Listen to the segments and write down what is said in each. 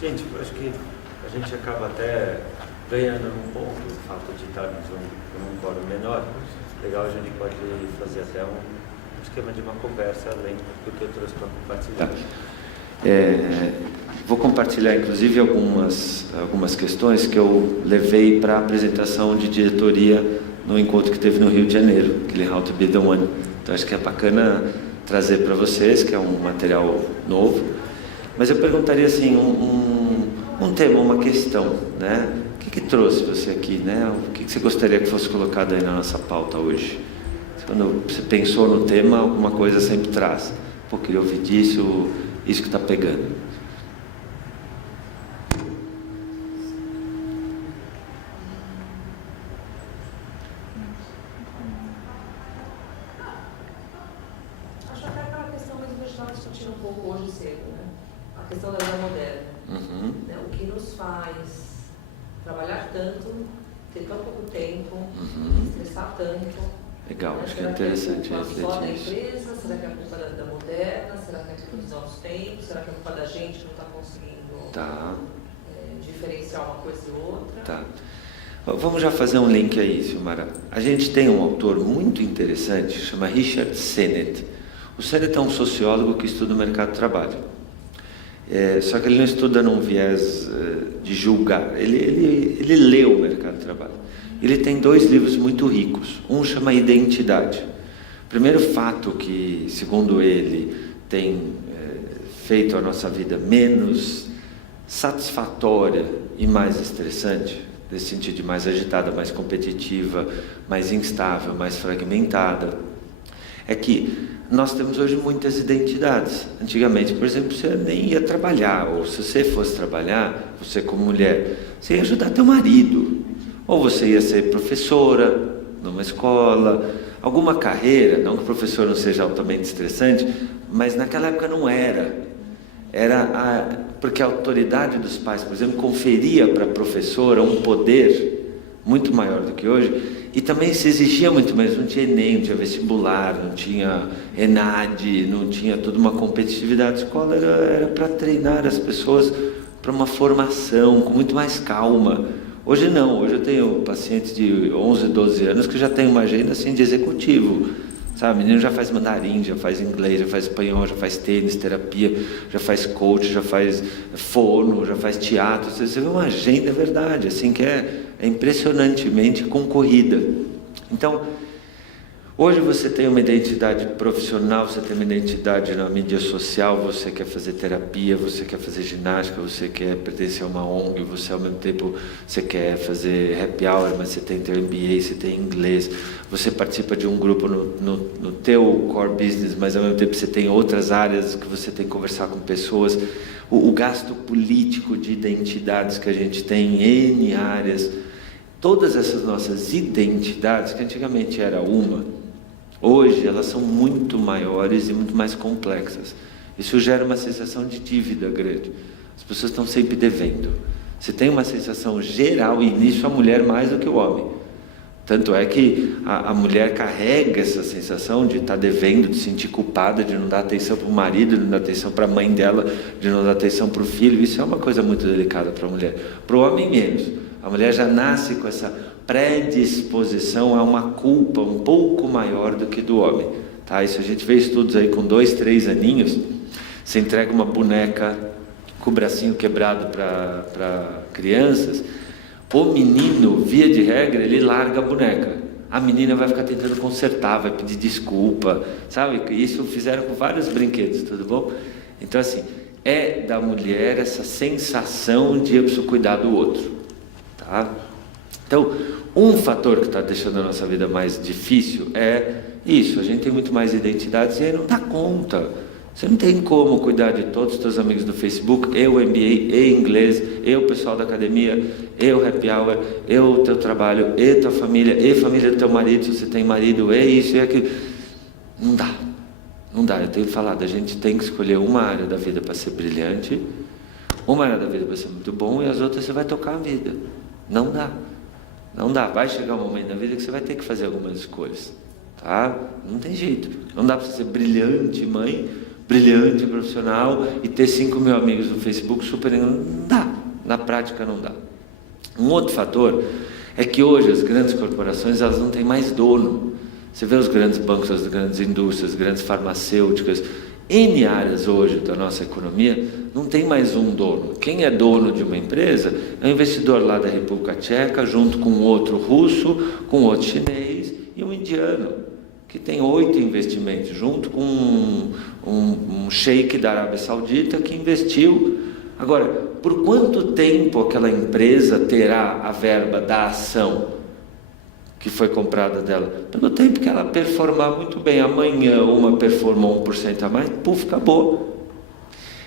Gente, eu acho que a gente acaba até ganhando um pouco o fato de estarmos num quórum menor. Legal, a gente pode fazer até um esquema de uma conversa além do que eu trouxe para compartilhar. Vou compartilhar, inclusive, algumas questões que eu levei para a apresentação de diretoria no encontro que teve no Rio de Janeiro, aquele How to Be the One. Então, acho que é bacana trazer para vocês, que é um material novo. Mas eu perguntaria assim, um tema, uma questão, né? O que trouxe você aqui, né? O que você gostaria que fosse colocado aí na nossa pauta hoje? Quando você pensou no tema, alguma coisa sempre traz. Pô, queria ouvir disso, isso que está pegando. Acho até aquela questão mesmo que a gente estava discutindo um pouco hoje cedo, né? A questão da vida moderna. Né? O que nos faz trabalhar tanto, ter tão pouco tempo, estressar tanto. Legal, Né? acho que é interessante refletir só da isso. empresa? Será que é a culpa da vida moderna? Será que é a culpa dos novos tempos? Será que é a culpa da gente que não está conseguindo diferenciar uma coisa e outra? Tá. Vamos já fazer um link aí, Silmara. A gente tem um autor muito interessante, chama Richard Sennett. O Sennett é um sociólogo que estuda o mercado de trabalho. Só que ele não estuda num viés de julgar. Ele lê o mercado de trabalho. Ele tem 2 livros muito ricos. Um chama Identidade. O primeiro fato que, segundo ele, tem feito a nossa vida menos satisfatória e mais estressante, nesse sentido de mais agitada, mais competitiva, mais instável, mais fragmentada, é que nós temos hoje muitas identidades. Antigamente, por exemplo, você nem ia trabalhar, ou se você fosse trabalhar, você como mulher, você ia ajudar teu marido, ou você ia ser professora numa escola, alguma carreira, não que o professor não seja altamente estressante, mas naquela época não era. Porque a autoridade dos pais, por exemplo, conferia para a professora um poder muito maior do que hoje, e também se exigia muito mais. Não tinha Enem, não tinha vestibular, não tinha ENAD, não tinha toda uma competitividade. A escola era para treinar as pessoas para uma formação com muito mais calma. Hoje não, hoje eu tenho pacientes de 11, 12 anos que já tem uma agenda assim de executivo. Sabe, o menino já faz mandarim, já faz inglês, já faz espanhol, já faz tênis, terapia, já faz coach, já faz fono, já faz teatro. Você vê uma agenda, é verdade, assim, que é impressionantemente concorrida. Então, hoje você tem uma identidade profissional, você tem uma identidade na mídia social, você quer fazer terapia, você quer fazer ginástica, você quer pertencer a uma ONG, você ao mesmo tempo você quer fazer happy hour, mas você tem teu MBA, você tem inglês, você participa de um grupo no teu core business, mas ao mesmo tempo você tem outras áreas que você tem que conversar com pessoas. O gasto político de identidades que a gente tem em N áreas, todas essas nossas identidades, que antigamente era uma, hoje elas são muito maiores e muito mais complexas. Isso gera uma sensação de dívida grande. As pessoas estão sempre devendo. Você tem uma sensação geral, e nisso a mulher mais do que o homem. Tanto é que a mulher carrega essa sensação de estar devendo, de se sentir culpada, de não dar atenção para o marido, de não dar atenção para a mãe dela, de não dar atenção para o filho. Isso é uma coisa muito delicada para a mulher. Para o homem menos. A mulher já nasce com essa predisposição a uma culpa um pouco maior do que do homem. Tá? Isso a gente vê estudos aí com 2, 3 aninhos, você entrega uma boneca com o bracinho quebrado para crianças, o menino, via de regra, ele larga a boneca. A menina vai ficar tentando consertar, vai pedir desculpa, sabe? Isso fizeram com vários brinquedos, tudo bom? Então assim, é da mulher essa sensação de eu preciso cuidar do outro. Tá? Então, um fator que está deixando a nossa vida mais difícil é isso, a gente tem muito mais identidades e aí não dá conta. Você não tem como cuidar de todos os seus amigos do Facebook, eu MBA, e inglês, eu pessoal da academia, eu happy hour, eu teu trabalho, e tua família, e família do teu marido, se você tem marido, e isso e aquilo. Não dá, não dá. Eu tenho falado, a gente tem que escolher uma área da vida para ser brilhante, uma área da vida para ser muito bom, e as outras você vai tocar a vida. Não dá, não dá. Vai chegar um momento da vida que você vai ter que fazer algumas escolhas. tá? Não tem jeito. Não dá para você ser brilhante mãe, brilhante profissional e ter 5 mil amigos no Facebook super... Não dá. Na prática não dá. Um outro fator é que hoje as grandes corporações, elas não têm mais dono. Você vê os grandes bancos, as grandes indústrias, as grandes farmacêuticas, N áreas hoje da nossa economia, não tem mais um dono. Quem é dono de uma empresa é um investidor lá da República Tcheca, junto com outro russo, com outro chinês e um indiano, que tem 8 investimentos, junto com um sheik da Arábia Saudita que investiu. Agora, por quanto tempo aquela empresa terá a verba da ação que foi comprada dela? Pelo tempo que ela performar muito bem. Amanhã uma performou 1% a mais, puf, acabou.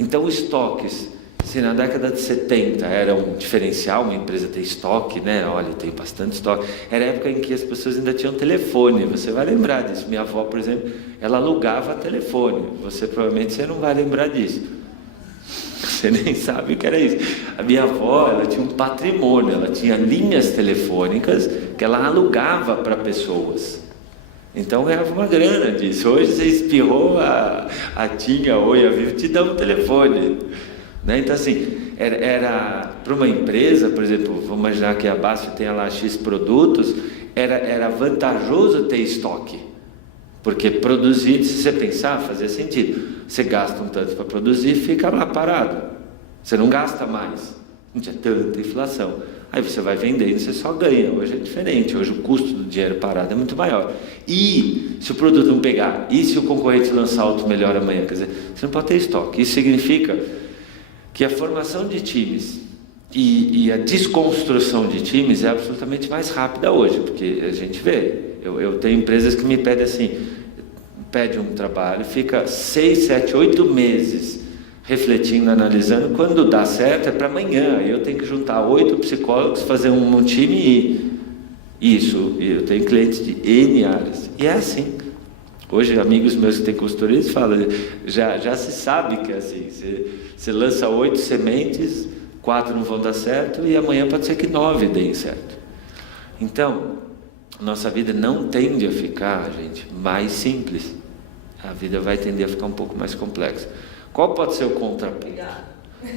Então estoques, se na década de 70 era um diferencial, uma empresa ter estoque, né? Olha, tem bastante estoque. Era a época em que as pessoas ainda tinham telefone, você vai lembrar disso. Minha avó, por exemplo, ela alugava telefone. Provavelmente você não vai lembrar disso. Você nem sabe o que era isso. A minha avó, ela tinha um patrimônio, ela tinha linhas telefônicas que ela alugava para pessoas. Então ganhava uma grana disso. Hoje você espirrou, a Tinha, Oi, a Vivo te dá um telefone, né? Então assim, era para uma empresa, por exemplo, vamos imaginar que a BASF tenha lá X produtos, era vantajoso ter estoque. Porque produzir, se você pensar, fazia sentido. Você gasta um tanto para produzir e fica lá parado. Você não gasta mais. Não tinha tanta inflação. Aí você vai vendendo e você só ganha. Hoje é diferente. Hoje o custo do dinheiro parado é muito maior. E se o produto não pegar? E se o concorrente lançar outro melhor amanhã? Quer dizer, você não pode ter estoque. Isso significa que a formação de times e a desconstrução de times é absolutamente mais rápida hoje. Porque a gente vê. Eu tenho empresas que me pedem assim, pede um trabalho, fica 6, 7, 8 meses refletindo, analisando, quando dá certo é para amanhã, eu tenho que juntar 8 psicólogos, fazer um time e isso, eu tenho clientes de N áreas, e é assim. Hoje amigos meus que têm consultoria, eles falam, já se sabe que é assim, você lança 8 sementes, 4 não vão dar certo, e amanhã pode ser que 9 deem certo. Então, nossa vida não tende a ficar, gente, mais simples. A vida vai tender a ficar um pouco mais complexa. Qual pode ser o contraponto?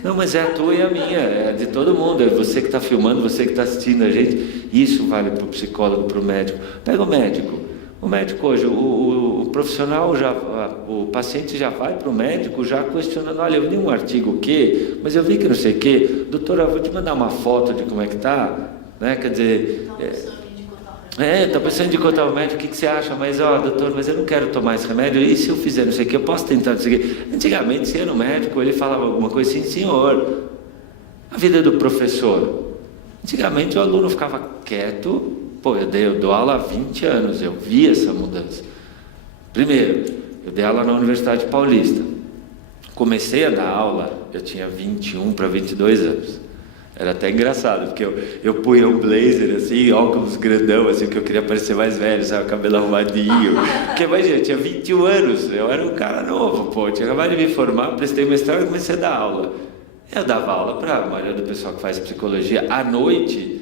Não, mas é a tua e a minha, é de todo mundo. É você que está filmando, você que está assistindo a gente. Isso vale para o psicólogo, para o médico. Pega o médico. O médico hoje, o profissional, o paciente já vai para o médico já questionando, olha, eu li um artigo que, mas eu vi que não sei o que, doutora, vou te mandar uma foto de como é que está, né? Quer dizer... Está pensando em contar o médico, o que você acha? Mas, doutor, mas eu não quero tomar esse remédio, e se eu fizer não sei o que, eu posso tentar não sei o que. Antigamente, você ia no médico, ele falava alguma coisa assim, senhor, a vida do professor. Antigamente o aluno ficava quieto, eu dou aula há 20 anos, eu vi essa mudança. Primeiro, eu dei aula na Universidade Paulista. Comecei a dar aula, eu tinha 21 para 22 anos. Era até engraçado, porque eu punha um blazer assim, óculos grandão, assim, que eu queria parecer mais velho, sabe, cabelo arrumadinho. Porque imagina, eu tinha 21 anos, eu era um cara novo, eu tinha acabado de me formar, prestei mestrado e comecei a dar aula. Eu dava aula para a maioria do pessoal que faz psicologia à noite,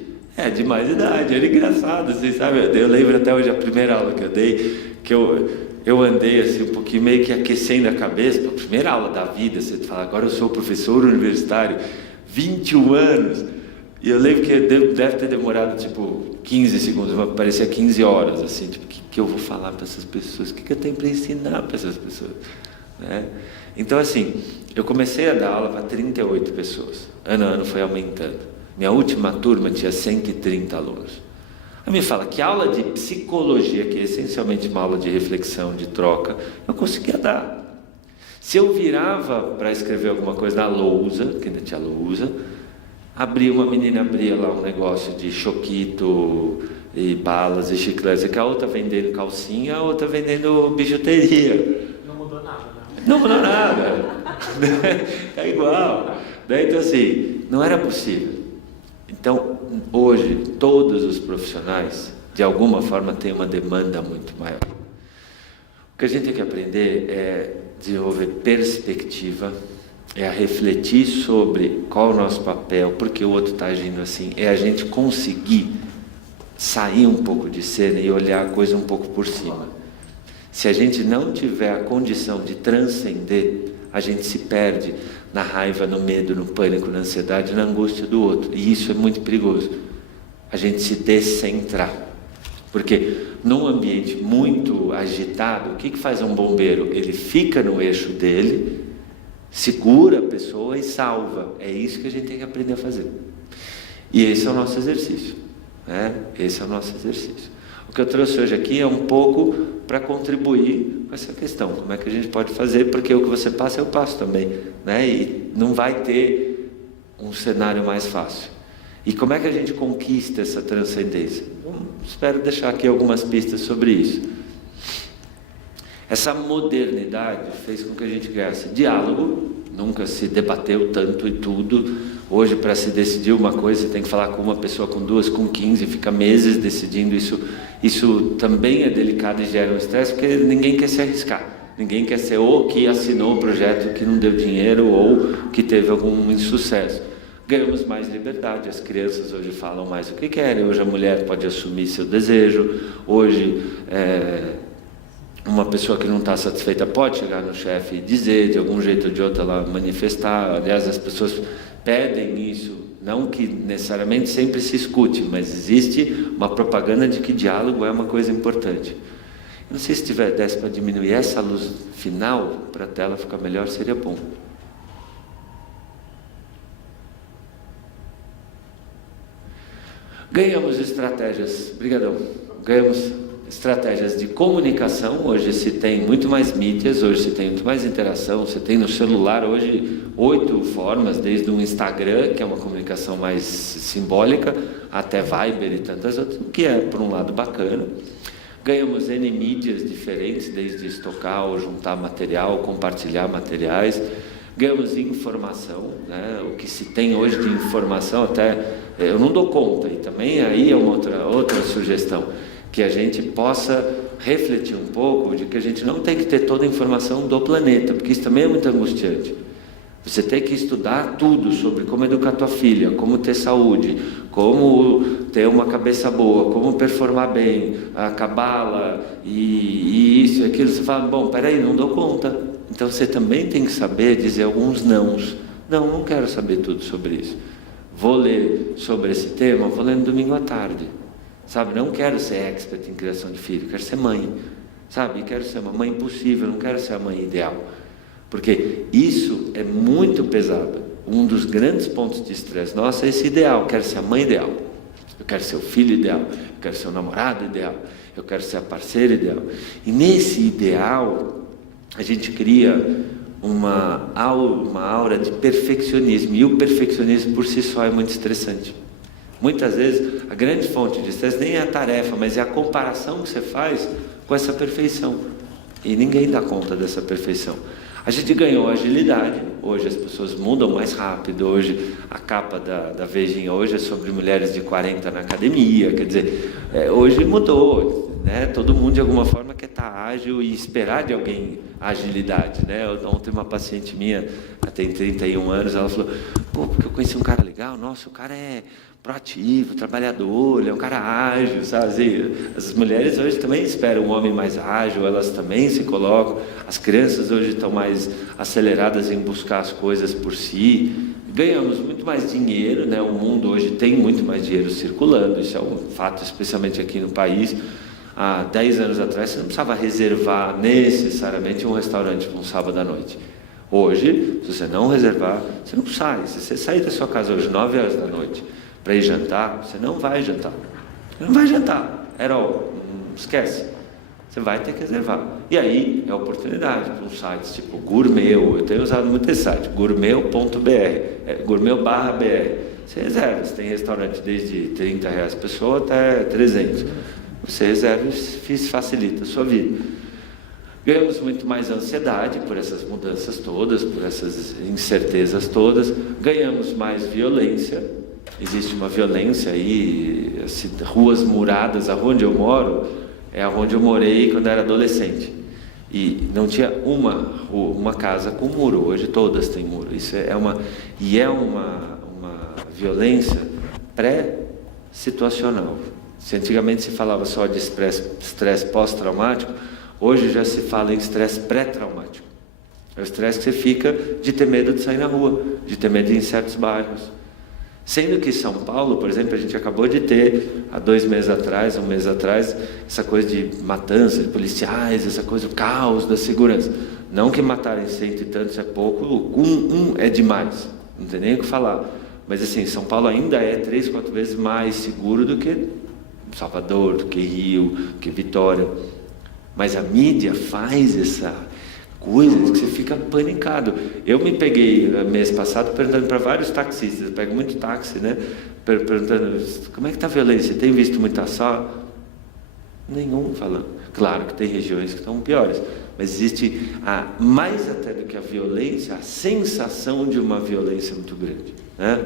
de mais idade, era engraçado, assim, sabe? Eu lembro até hoje a primeira aula que eu dei, que eu andei assim um pouquinho meio que aquecendo a cabeça, a primeira aula da vida, você fala, agora eu sou professor universitário, 21 anos, e eu lembro que deve ter demorado tipo 15 segundos, parecia 15 horas, assim, tipo, o que eu vou falar para essas pessoas, o que eu tenho para ensinar para essas pessoas, né? Então assim, eu comecei a dar aula para 38 pessoas, ano a ano foi aumentando, minha última turma tinha 130 alunos. Aí me fala, que aula de psicologia, que é essencialmente uma aula de reflexão, de troca, eu conseguia dar. Se eu virava para escrever alguma coisa na lousa, que ainda tinha lousa, uma menina abria lá um negócio de choquito e balas e chicletes, que a outra vendendo calcinha, a outra vendendo bijuteria. Não mudou nada, né? Não mudou nada. É igual. Então assim, não era possível. Então, hoje, todos os profissionais, de alguma forma, têm uma demanda muito maior. O que a gente tem que aprender é desenvolver perspectiva, é a refletir sobre qual é o nosso papel, porque o outro está agindo assim, é a gente conseguir sair um pouco de cena e olhar a coisa um pouco por cima. Se a gente não tiver a condição de transcender, a gente se perde na raiva, no medo, no pânico, na ansiedade, na angústia do outro. E isso é muito perigoso. A gente se descentrar. Porque num ambiente muito agitado, o que faz um bombeiro? Ele fica no eixo dele, segura a pessoa e salva. É isso que a gente tem que aprender a fazer. E esse é o nosso exercício. Esse é o nosso exercício. O que eu trouxe hoje aqui é um pouco para contribuir com essa questão. Como é que a gente pode fazer? Porque o que você passa, eu passo também. E não vai ter um cenário mais fácil. E como é que a gente conquista essa transcendência? Espero deixar aqui algumas pistas sobre isso. Essa modernidade fez com que a gente ganhasse diálogo. Nunca se debateu tanto e tudo. Hoje, para se decidir uma coisa, você tem que falar com uma pessoa, com duas, com 15, fica meses decidindo isso. Isso também é delicado e gera um estresse, porque ninguém quer se arriscar. Ninguém quer ser ou que assinou o projeto que não deu dinheiro ou que teve algum insucesso. Ganhamos mais liberdade, as crianças hoje falam mais o que querem, hoje a mulher pode assumir seu desejo, hoje uma pessoa que não está satisfeita pode chegar no chefe e dizer, de algum jeito ou de outro ela manifestar. Aliás, as pessoas pedem isso, não que necessariamente sempre se escute, mas existe uma propaganda de que diálogo é uma coisa importante. Eu não sei se desse para diminuir essa luz final, para a tela ficar melhor, seria bom. Ganhamos estratégias, brigadão, ganhamos estratégias de comunicação. Hoje se tem muito mais mídias, hoje se tem muito mais interação, você tem no celular hoje 8 formas, desde o Instagram, que é uma comunicação mais simbólica, até Viber e tantas outras, o que é, por um lado, bacana. Ganhamos N mídias diferentes, desde estocar ou juntar material, compartilhar materiais. Ganhamos informação, o que se tem hoje de informação, até eu não dou conta, e também aí é uma outra sugestão, que a gente possa refletir um pouco de que a gente não tem que ter toda a informação do planeta, porque isso também é muito angustiante. Você tem que estudar tudo sobre como educar tua filha, como ter saúde, como ter uma cabeça boa, como performar bem, a cabala e isso e aquilo. Você fala, bom, peraí, não dou conta. Então você também tem que saber dizer alguns nãos. Não quero saber tudo sobre isso. Vou ler sobre esse tema, vou ler no domingo à tarde. Sabe, não quero ser expert em criação de filho, quero ser mãe. Sabe, quero ser uma mãe possível, não quero ser a mãe ideal. Porque isso é muito pesado. Um dos grandes pontos de estresse nosso é esse ideal. Eu quero ser a mãe ideal, eu quero ser o filho ideal, eu quero ser o namorado ideal, eu quero ser a parceira ideal. E nesse ideal a gente cria uma aura de perfeccionismo, e o perfeccionismo por si só é muito estressante. Muitas vezes a grande fonte de estresse nem é a tarefa, mas é a comparação que você faz com essa perfeição, e ninguém dá conta dessa perfeição. A gente ganhou agilidade, hoje as pessoas mudam mais rápido, hoje a capa da Vejinha hoje é sobre mulheres de 40 na academia, quer dizer, hoje mudou, todo mundo de alguma forma quer estar ágil e esperar de alguém a agilidade, Ontem uma paciente minha, ela tem 31 anos, ela falou, porque eu conheci um cara legal, nossa, o cara é proativo, trabalhador, ele é um cara ágil, sabe? Assim, as mulheres hoje também esperam um homem mais ágil, elas também se colocam, as crianças hoje estão mais aceleradas em buscar as coisas por si, ganhamos muito mais dinheiro, o mundo hoje tem muito mais dinheiro circulando, isso é um fato, especialmente aqui no país. Há 10 anos atrás você não precisava reservar necessariamente um restaurante para um sábado à noite. Hoje, se você não reservar, você não sai. Se você sair da sua casa hoje 9 horas da noite para ir jantar, você não vai jantar. Você não vai jantar. Esquece. Você vai ter que reservar. E aí é oportunidade para uns sites tipo Gourmel. Eu tenho usado muito esse site, gourmel.br, gourmel.br. Você reserva. Você tem restaurante desde R$30 a pessoa até 300. Você reserva e facilita a sua vida. Ganhamos muito mais ansiedade por essas mudanças todas, por essas incertezas todas. Ganhamos mais violência. Existe uma violência aí, ruas muradas. A rua onde eu moro é a onde eu morei quando era adolescente. E não tinha uma casa com muro. Hoje todas têm muro. Isso é uma violência pré-situacional. Se antigamente se falava só de estresse pós-traumático, Hoje já se fala em estresse pré-traumático. É o estresse que você fica de ter medo de sair na rua, de ter medo de ir em certos bairros. Sendo que São Paulo, por exemplo, a gente acabou de ter, há 2 meses atrás, 1 mês atrás, essa coisa de matança de policiais, essa coisa, o caos da segurança. Não que matarem 100 e tantos é pouco, um é demais, não tem nem o que falar. Mas assim, São Paulo ainda é 3, 4 vezes mais seguro do que Salvador, do que Rio, do que Vitória. Mas a mídia faz essa coisa que você fica panicado. Eu me peguei mês passado perguntando para vários taxistas, eu pego muito táxi, né? Perguntando, como é que está a violência? Tem visto muito assalto? Nenhum falando. Claro que tem regiões que estão piores, mas existe, mais até do que a violência, a sensação de uma violência muito grande, né?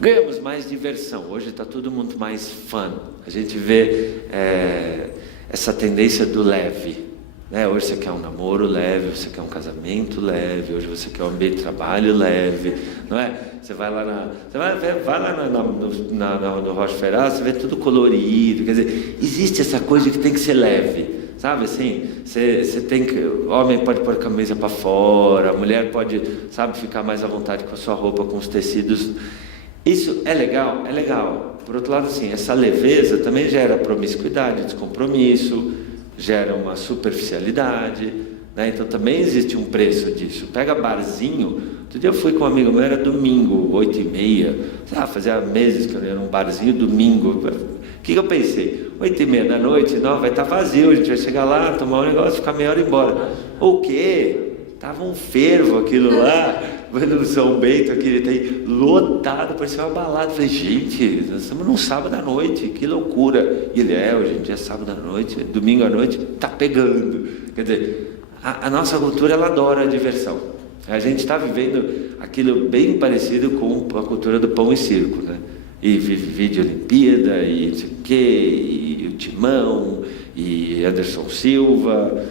Ganhamos mais diversão, hoje está tudo muito mais fun, a gente vê essa tendência do leve, né? Hoje você quer um namoro leve, você quer um casamento leve, hoje você quer um ambiente de trabalho leve, não é? Você vai lá no Rocha Ferraz, você vê tudo colorido, quer dizer, existe essa coisa que tem que ser leve, sabe assim? Você tem que, o homem pode pôr a camisa para fora, a mulher pode, sabe, ficar mais à vontade com a sua roupa, com os tecidos. Isso é legal? É legal. Por outro lado, assim, essa leveza também gera promiscuidade, descompromisso, gera uma superficialidade, né? Então também existe um preço disso. Pega barzinho. Outro dia eu fui com um amigo meu, era domingo, 8h30, fazia meses que eu ia num barzinho domingo. O que eu pensei? 8h30 da noite, não, vai estar vazio, a gente vai chegar lá, tomar um negócio, ficar meia hora e ir embora. O quê? Tava um fervo aquilo lá, no São Bento, aquele tem lotado, parecia uma balada. Falei, gente, nós estamos num sábado à noite, que loucura. E ele, hoje em dia é sábado à noite, domingo à noite, tá pegando. Quer dizer, a nossa cultura, ela adora a diversão. A gente está vivendo aquilo bem parecido com a cultura do pão e circo, né? E vídeo Olimpíada, e não sei o quê, e o Timão, e Anderson Silva,